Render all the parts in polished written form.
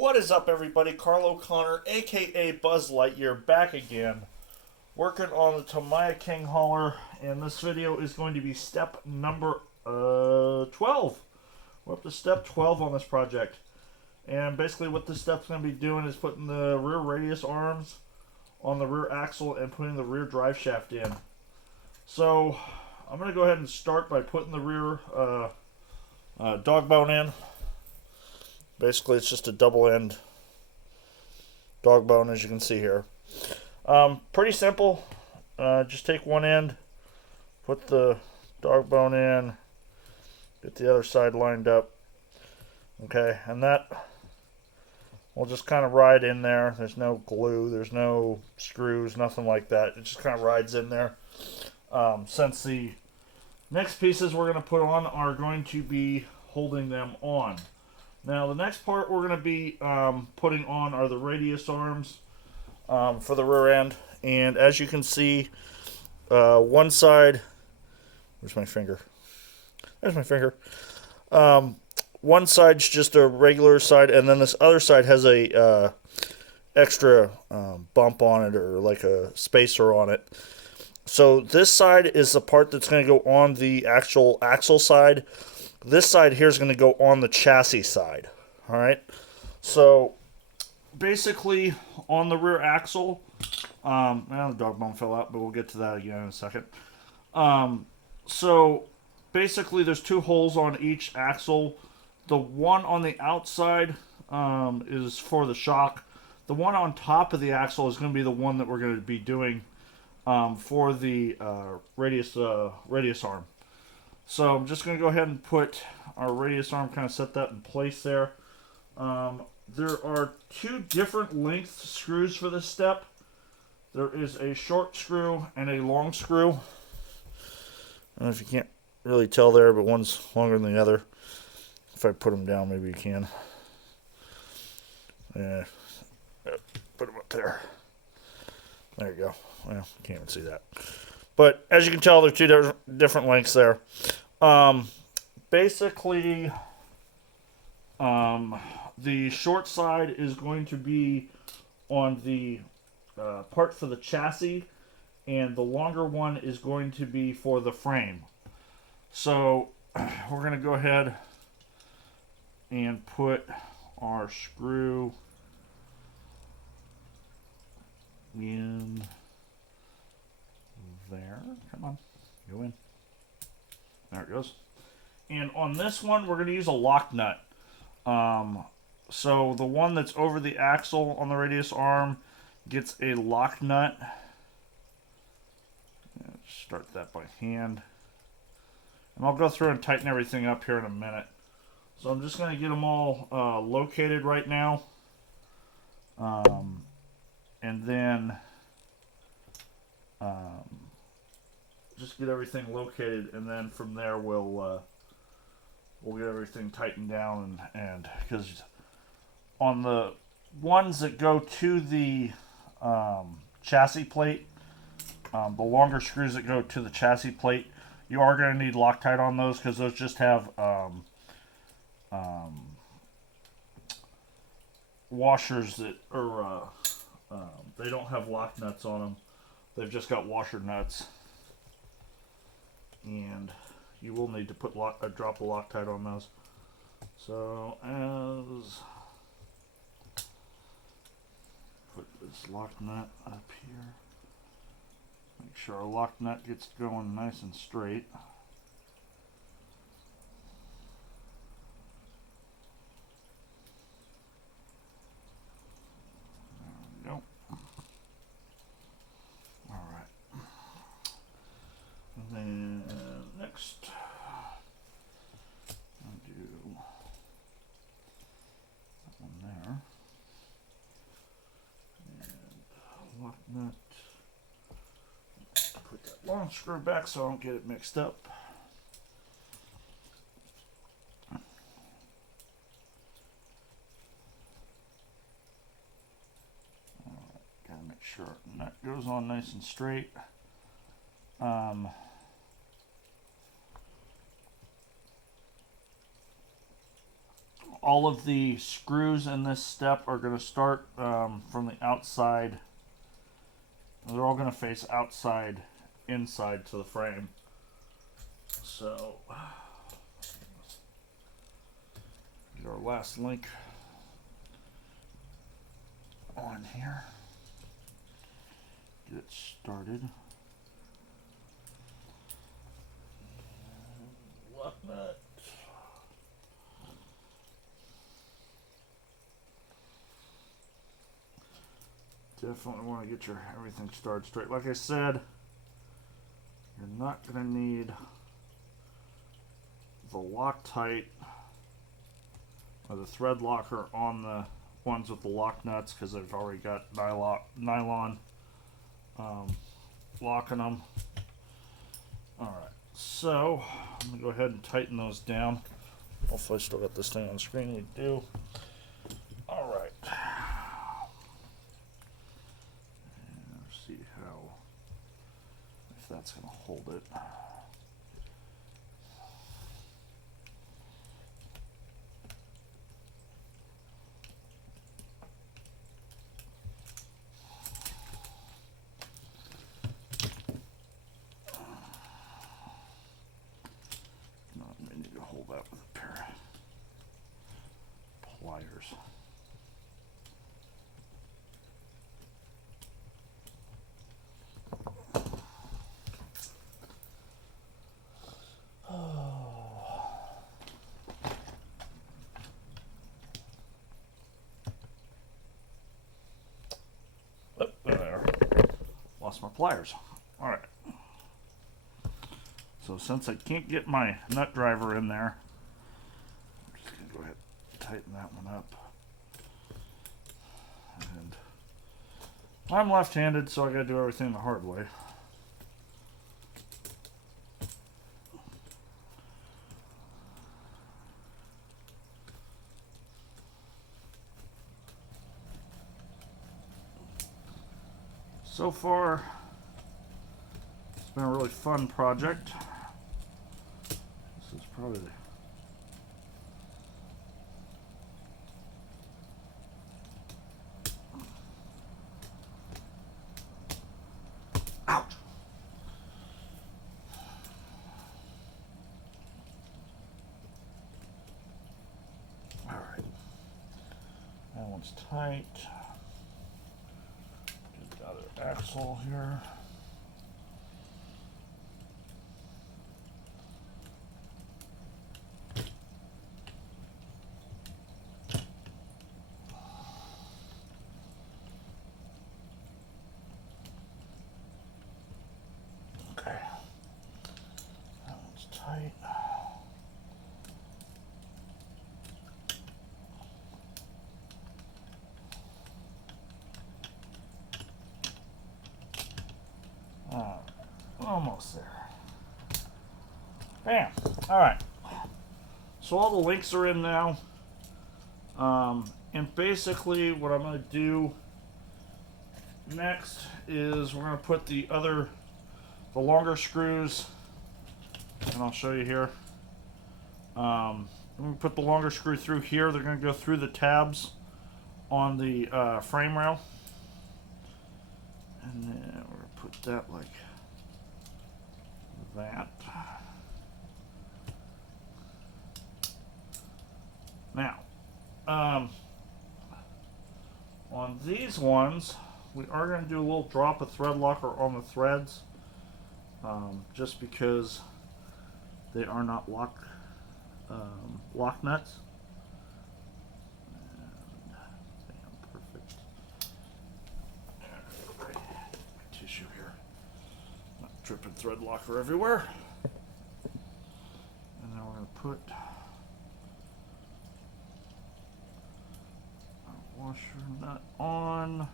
What is up, everybody? Carl O'Connor, aka Buzz Lightyear, back again, working on the Tamiya King hauler, and this video is going to be step number 12. We're up to step 12 on this project, and basically what this step's going to be doing is putting the rear radius arms on the rear axle and putting the rear drive shaft in. So I'm going to go ahead and start by putting the rear dog bone in. Basically, it's just a double end dog bone, as you can see here. Pretty simple. Just take one end, put the dog bone in, get the other side lined up. Okay, and that will just kind of ride in there. There's no glue, there's no screws, nothing like that. It just kind of rides in there. Since the next pieces we're going to put on are going to be holding them on. Now, the next part we're going to be putting on are the radius arms for the rear end. And as you can see, one side... Where's my finger? There's my finger. One side's just a regular side, and then this other side has a extra bump on it, or like a spacer on it. So this side is the part that's going to go on the actual axle side. This side here is going to go on the chassis side. Alright, so basically on the rear axle, well, the dog bone fell out, but we'll get to that again in a second. So basically there's two holes on each axle. The one on the outside is for the shock. The one on top of the axle is going to be the one that we're going to be doing for the radius arm. So I'm just going to go ahead and put our radius arm, kind of set that in place there. There are two different length screws for this step. There is a short screw and a long screw. I don't know if you can't really tell there, but one's longer than the other. If I put them down, maybe you can. Yeah, put them up there. There you go. Well, you can't even see that. But as you can tell, there are two different lengths there. Basically, the short side is going to be on the part for the chassis, and the longer one is going to be for the frame. So we're going to go ahead and put our screw in there. Come on, go in. There it goes. And on this one, we're going to use a lock nut. So the one that's over the axle on the radius arm gets a lock nut. Start that by hand. And I'll go through and tighten everything up here in a minute. So I'm just going to get them all located right now. And then just get everything located, and then from there we'll get everything tightened down, and because on the ones that go to the chassis plate, the longer screws that go to the chassis plate, you are going to need Loctite on those, because those just have washers that are they don't have lock nuts on them. They've just got washer nuts. And you will need to put a drop of Loctite on those. So as put this lock nut up here. Make sure our lock nut gets going nice and straight. There we go. Alright. And then next, I'll do that one there. And lock nut. Put that long screw back so I don't get it mixed up. Alright, gotta make sure that goes on nice and straight. all of the screws in this step are going to start from the outside. They're all going to face outside, inside to the frame. So, get our last link on here. Get it started. Lock nut. Definitely want to get your everything started straight. Like I said, you're not going to need the Loctite or the thread locker on the ones with the lock nuts because they've already got nylon locking them. Alright, so I'm going to go ahead and tighten those down. Hopefully I still got this thing on the screen. We do. Alright. Let's see if that's going to hold it. Hold that with a pair of pliers. Oh, there. Lost my pliers. All right. So since I can't get my nut driver in there, I'm just going to go ahead and tighten that one up. And I'm left-handed, so I got to do everything the hard way. So far, it's been a really fun project. This is probably ouch. All right, that one's tight. Get the other axle here. Tight. Almost there. Bam. All right. So all the links are in now. And basically what I'm going to do next is we're going to put the longer screws, and I'll show you here. I'm going to put the longer screw through here. They're going to go through the tabs on the frame rail. And then we're going to put that like that. Now, on these ones, we are going to do a little drop of thread locker on the threads, just because they are not lock nuts. And, bam, perfect. Right. Tissue here. Not dripping thread locker everywhere. And then we're going to put our washer nut on.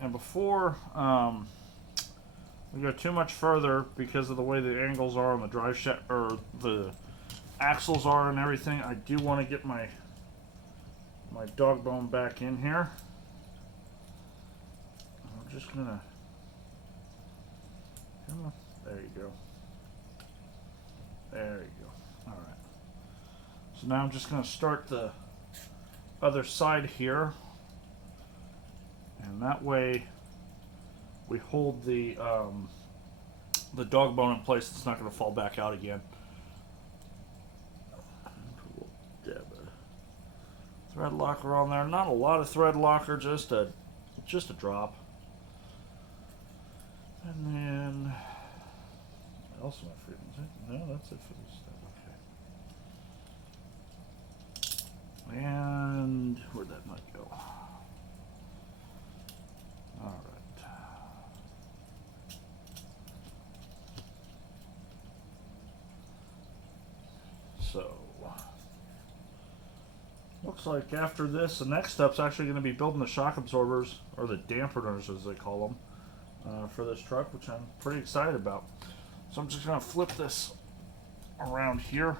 And before we go too much further, because of the way the angles are on the drive shaft, or the axles are and everything, I do want to get my dog bone back in here. I'm just gonna, there you go. There you go. All right. So now I'm just going to start the other side here. And that way we hold the dog bone in place. It's not going to fall back out again. Thread locker on there. Not a lot of thread locker, just a drop. And then what else am I forgetting? No, that's it for this stuff. Okay. And where'd that nut go? All right. So looks like after this, the next step's actually going to be building the shock absorbers, or the dampeners as they call them, for this truck, which I'm pretty excited about. So I'm just going to flip this around here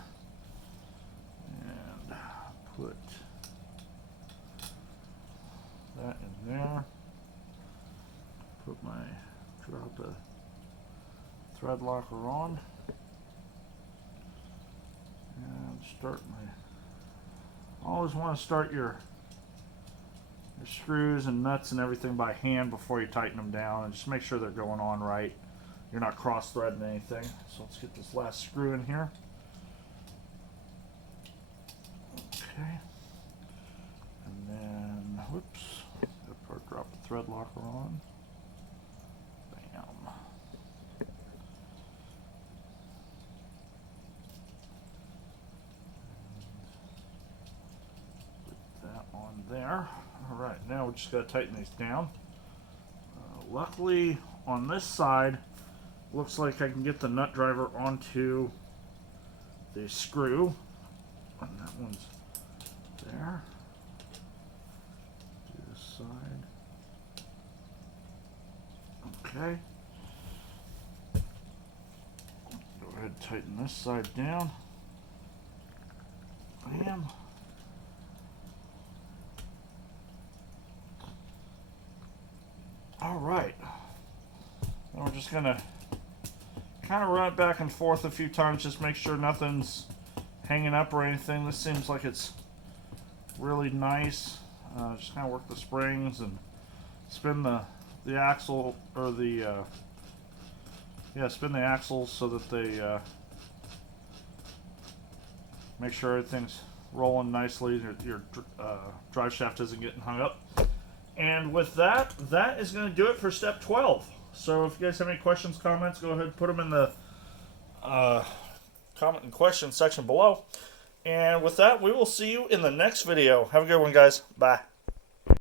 and put that in there. Drop the thread locker on and start my. Always want to start your screws and nuts and everything by hand before you tighten them down, and just make sure they're going on right. You're not cross-threading anything. So let's get this last screw in here. Okay. And then, whoops, that part, drop the thread locker on. Bam. On there. Alright, now we just got to tighten these down. Luckily, on this side, looks like I can get the nut driver onto the screw. And that one's there. Do this side. Okay. Go ahead and tighten this side down. Bam. Alright, and we're just going to kind of run it back and forth a few times, just make sure nothing's hanging up or anything. This seems like it's really nice. Just kind of work the springs and spin the axle, or the, spin the axles so that they make sure everything's rolling nicely, your drive shaft isn't getting hung up. And with that, that is going to do it for step 12. So if you guys have any questions, comments, go ahead and put them in the comment and question section below. And with that, we will see you in the next video. Have a good one, guys. Bye.